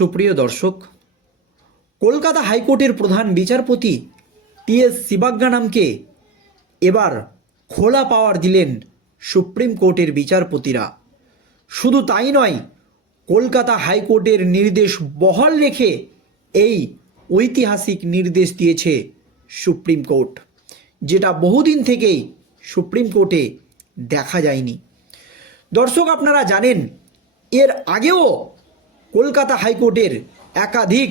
সুপ্রিয় দর্শক, কলকাতা হাইকোর্টের প্রধান বিচারপতি টি এস শিবাজ্ঞানামকে এবার খোলা পাওয়ার দিলেন সুপ্রিম কোর্টের বিচারপতিরা। শুধু তাই নয়, কলকাতা হাইকোর্টের নির্দেশ বহাল রেখে এই ঐতিহাসিক নির্দেশ দিয়েছে সুপ্রিম কোর্ট, যেটা বহুদিন থেকেই সুপ্রিম কোর্টে দেখা যায়নি। দর্শক, আপনারা জানেন, এর আগেও কলকাতা হাইকোর্টের একাধিক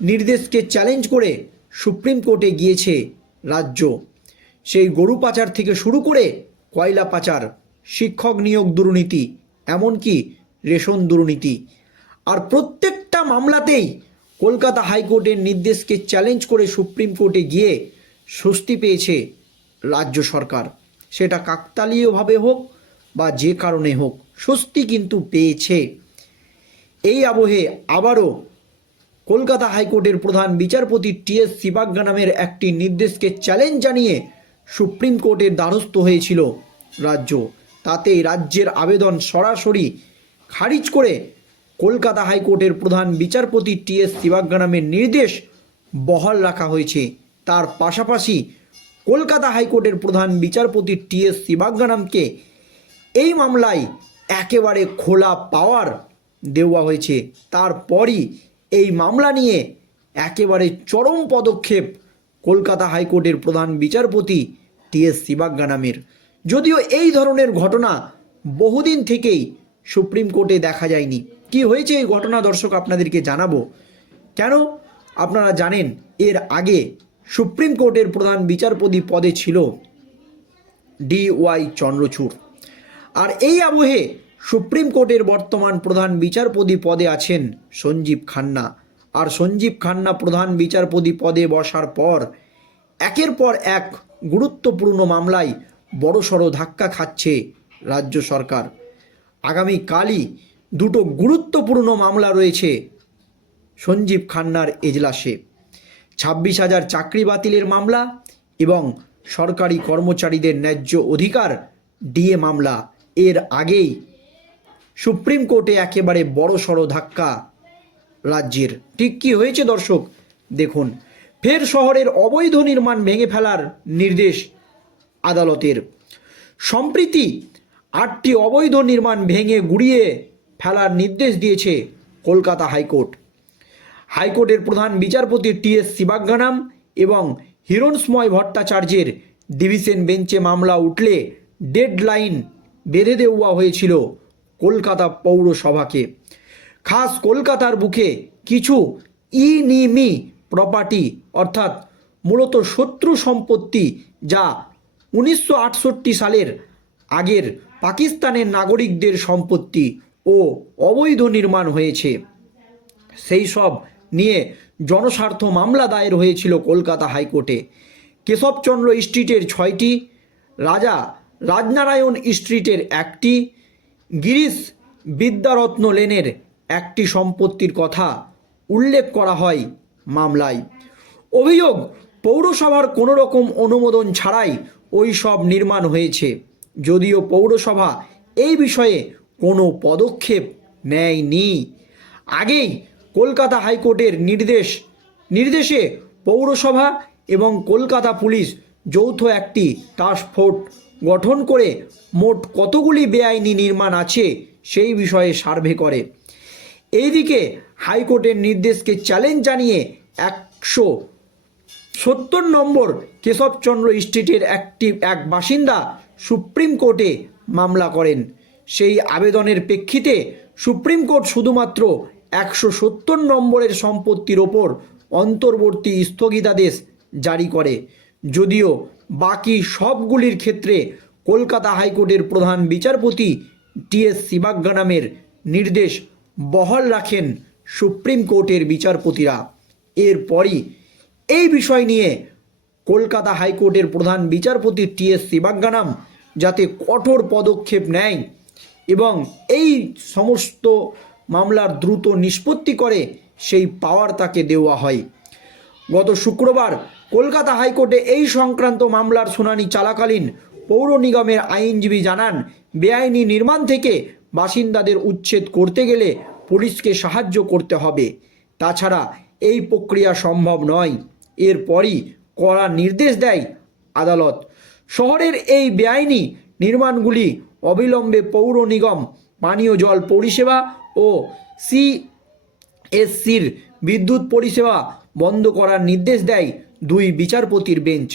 নির্দেশকে চ্যালেঞ্জ করে সুপ্রিম কোর্টে গিয়েছে রাজ্য। সেই গরু পাচার থেকে শুরু করে কয়লা পাচার, শিক্ষক নিয়োগ দুর্নীতি, এমনকি রেশন দুর্নীতি। আর প্রত্যেকটা মামলাতেই কলকাতা হাইকোর্টের নির্দেশকে চ্যালেঞ্জ করে সুপ্রিম কোর্টে গিয়ে স্বস্তি পেয়েছে রাজ্য সরকার। সেটা কাকতালীয়ভাবে হোক বা যে কারণে হোক, স্বস্তি কিন্তু পেয়েছে। এই আবহে আবারও কলকাতা হাইকোর্টের প্রধান বিচারপতি টি এস শিবাজ্ঞা নামের একটি নির্দেশকে চ্যালেঞ্জ জানিয়ে সুপ্রিম কোর্টের দ্বারস্থ হয়েছিল রাজ্য। তাতে রাজ্যের আবেদন সরাসরি খারিজ করে কলকাতা হাইকোর্টের প্রধান বিচারপতি টি এস শিবাজ্ঞা নামের নির্দেশ বহাল রাখা হয়েছে। তার পাশাপাশি কলকাতা হাইকোর্টের প্রধান বিচারপতি টি এস শিবাজ্ঞানামকে এই মামলায় একেবারে খোলা পাওয়ার দেওয়া হয়েছে। তারপরই এই মামলা নিয়ে একেবারে চরম পদক্ষেপ কলকাতা হাইকোর্টের প্রধান বিচারপতি টি এস শিবাজ্ঞানামের যদিও এই ধরনের ঘটনা বহুদিন থেকেই সুপ্রিম কোর্টে দেখা যায়নি। কি হয়েছে এই ঘটনা দর্শক আপনাদেরকে জানাব। কেন? আপনারা জানেন, এর আগে সুপ্রিম কোর্টের প্রধান বিচারপতি পদে ছিল ডি ওয়াই চন্দ্রচূড়। আর এই আবহে সুপ্রিম কোর্টের বর্তমান প্রধান বিচারপতি পদে আছেন সঞ্জীব খান্না। আর সঞ্জীব খান্না প্রধান বিচারপতি পদে বসার পর একের পর এক গুরুত্বপূর্ণ মামলায় বড়সড় ধাক্কা খাচ্ছে রাজ্য সরকার। আগামী কালই দুটো গুরুত্বপূর্ণ মামলা রয়েছে সঞ্জীব খান্নার এজলাসে। ছাব্বিশ হাজার চাকরি বাতিলের মামলা এবং সরকারি কর্মচারীদের ন্যায্য অধিকার ডিএ মামলা। এর আগেই সুপ্রিম কোর্টে একেবারে বড় সড়ো ধাক্কা রাজ্যের। ঠিক কী হয়েছে দর্শক? দেখুন, ফের শহরের অবৈধ নির্মাণ ভেঙে ফেলার নির্দেশ আদালতের। সম্প্রীতি আটটি অবৈধ নির্মাণ ভেঙে গুড়িয়ে ফেলার নির্দেশ দিয়েছে কলকাতা হাইকোর্ট। হাইকোর্টের প্রধান বিচারপতি টি এস শিবাজ্ঞানাম এবং হিরণসময় ভট্টাচার্যের ডিভিশন বেঞ্চে মামলা উঠলে ডেডলাইন বেঁধে দেওয়া হয়েছিল। কলকাতা পৌরসভাকে। খাস কলকাতার বুকে কিছু ইনিমি প্রপার্টি অর্থাৎ মূলত শত্রু সম্পত্তি যা উনিশশো আটষট্টি সালের আগের পাকিস্তানের নাগরিকদের সম্পত্তি ও অবৈধ নির্মাণ হয়েছে। সেই সব নিয়ে জনস্বার্থ মামলা দায়ের হয়েছিল কলকাতা হাইকোর্টে। কেশবচন্দ্র স্ট্রিটের ছয়টি, রাজা রাজনারায়ণ স্ট্রিটের একটি গিরিশ বিদ্যারত্ন লেনের একটি সম্পত্তির কথা উল্লেখ করা হয় মামলায়। অভিযোগ, পৌরসভার কোনো রকম অনুমোদন ছাড়াই ওই সব নির্মাণ হয়েছে। যদিও পৌরসভা এই বিষয়ে কোনো পদক্ষেপ নেয়নি। আগেই কলকাতা হাইকোর্টের নির্দেশ, নির্দেশে পৌরসভা এবং কলকাতা পুলিশ যৌথ একটি টাস্ক ফোর্স গঠন করে মোট কতগুলি বেআইনি নির্মাণ আছে সেই বিষয়ে সার্ভে করে। এইদিকে হাইকোর্টের নির্দেশকে চ্যালেঞ্জ জানিয়ে একশো সত্তর নম্বর কেশবচন্দ্র স্ট্রিটের একটি, এক বাসিন্দা সুপ্রিম কোর্টে মামলা করেন। সেই আবেদনের প্রেক্ষিতে সুপ্রিম কোর্ট শুধুমাত্র একশো সত্তর নম্বরের সম্পত্তির ওপর অন্তর্বর্তী স্থগিতাদেশ জারি করে। যদিও বাকি সবগুলির ক্ষেত্রে কলকাতা হাইকোর্টের প্রধান বিচারপতি টি এস শিবাজ্ঞা নামের নির্দেশ বহাল রাখেন সুপ্রিম কোর্টের বিচারপতিরা। এরপরই এই বিষয় নিয়ে কলকাতা হাইকোর্টের প্রধান বিচারপতি টি এস শিবাজ্ঞানাম যাতে কঠোর পদক্ষেপ নেয় এবং এই সমস্ত মামলার দ্রুত নিষ্পত্তি করে সেই পাওয়ার তাকে দেওয়া হয়। গত শুক্রবার কলকাতা হাইকোর্টে এই সংক্রান্ত মামলার শুনানি চলাকালীন পৌর নিগমের আইনজীবী জানান, বেআইনি নির্মাণ থেকে বাসিন্দাদের উচ্ছেদ করতে গেলে পুলিশকে সাহায্য করতে হবে। তাছাড়া এই প্রক্রিয়া সম্ভব নয়। এরপরই কড়া নির্দেশ দেয় আদালত। শহরের এই বেআইনি নির্মাণগুলি অবিলম্বে পৌর নিগম, পানীয় জল পরিষেবা ও সি এসসির বিদ্যুৎ পরিষেবা বন্ধ করার নির্দেশ দেয় দুই বিচারপতির বেঞ্চ।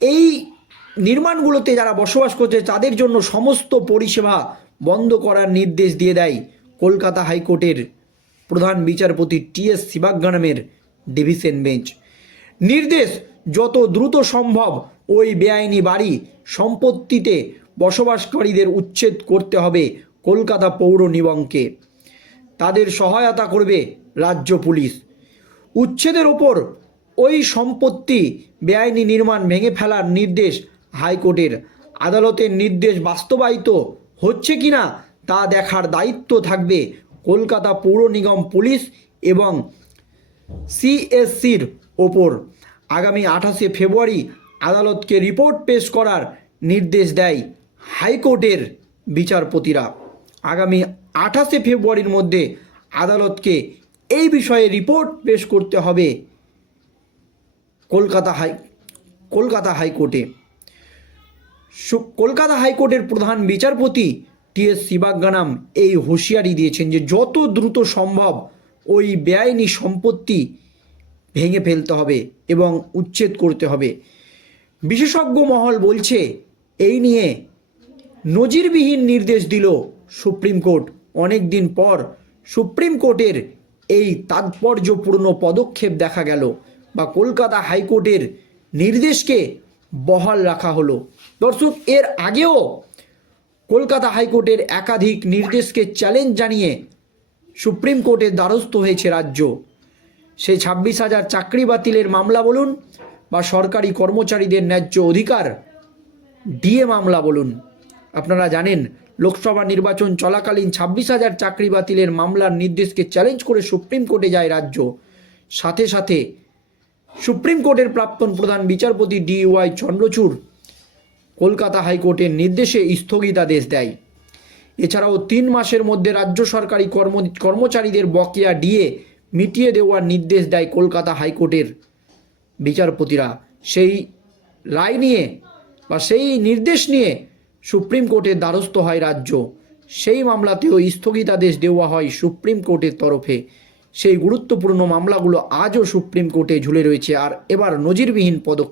এই নির্মাণগুলোতে যারা বসবাস করছে, তাদের জন্য সমস্ত পরিষেবা বন্ধ করার নির্দেশ দিয়ে দেয় কলকাতা হাইকোর্টের প্রধান বিচারপতি টি এস শিবাজ্ঞানামের ডিভিশন বেঞ্চ। নির্দেশ, যত দ্রুত সম্ভব ওই বেআইনি বাড়ি সম্পত্তিতে বসবাসকারীদের উচ্ছেদ করতে হবে কলকাতা পৌর নিগমকে। তাদের সহায়তা করবে রাজ্য পুলিশ। উচ্ছেদের ওপর ওই সম্পত্তি বেআইনি নির্মাণ ভেঙে ফেলার নির্দেশ হাইকোর্টের। আদালতের নির্দেশ বাস্তবায়িত হচ্ছে কিনা তা দেখার দায়িত্ব থাকবে কলকাতা পৌর নিগম পুলিশ এবং সিএসসির ওপর। আগামী আঠাশে ফেব্রুয়ারি আদালতকে রিপোর্ট পেশ করার নির্দেশ দেয় হাইকোর্টের বিচারপতিরা। আগামী আঠাশে ফেব্রুয়ারির মধ্যে আদালতকে এই বিষয়ে রিপোর্ট পেশ করতে হবে কলকাতা হাই, কলকাতা হাইকোর্টে। কলকাতা হাইকোর্টের প্রধান বিচারপতি টি এস শিবাজ্ঞানাম এই হুঁশিয়ারি দিয়েছেন যে যত দ্রুত সম্ভব ওই বেআইনি সম্পত্তি ভেঙে ফেলতে হবে এবং উচ্ছেদ করতে হবে। বিশেষজ্ঞ মহল বলছে, এই নিয়ে নজিরবিহীন নির্দেশ দিল সুপ্রিম কোর্ট। অনেক দিন পর সুপ্রিম কোর্টের এই তাৎপর্যপূর্ণ পদক্ষেপ দেখা গেল। বা কলকাতা হাইকোর্টের নির্দেশকে বহাল রাখা হলো। দর্শক, এর আগেও কলকাতা হাইকোর্টের একাধিক নির্দেশকে চ্যালেঞ্জ জানিয়ে সুপ্রিম কোর্টের দ্বারস্থ হয়েছে রাজ্য। সেই ছাব্বিশ হাজার চাকরি বাতিলের মামলা বলুন বা সরকারি কর্মচারীদের ন্যায্য অধিকার ডিএ মামলা বলুন। আপনারা জানেন, লোকসভা নির্বাচন চলাকালীন ছাব্বিশ হাজার চাকরি বাতিলের মামলার নির্দেশকে চ্যালেঞ্জ করে সুপ্রিম কোর্টে যায় রাজ্য। সাথে সাথে সুপ্রিম কোর্টের প্রাক্তন প্রধান বিচারপতি ডি ওয়াই চন্দ্রচূড় কলকাতা হাইকোর্টের নির্দেশে স্থগিতাদেশ দেয়। এছাড়াও তিন মাসের মধ্যে রাজ্য সরকারি কর্ম, কর্মচারীদের বকেয়া ডিএ মিটিয়ে দেওয়ার নির্দেশ দেয় কলকাতা হাইকোর্টের বিচারপতিরা। সেই রায় নিয়ে বা সেই নির্দেশ নিয়ে সুপ্রিম কোর্টের দ্বারস্থ হয় রাজ্য। সেই মামলাতেও স্থগিতাদেশ দেওয়া হয় সুপ্রিম কোর্টের তরফে। সেই গুরুত্বপূর্ণ মামলাগুলো আজও সুপ্রিম কোর্টে ঝুলে রয়েছে আর এবার নজিরবিহীন পদক্ষেপ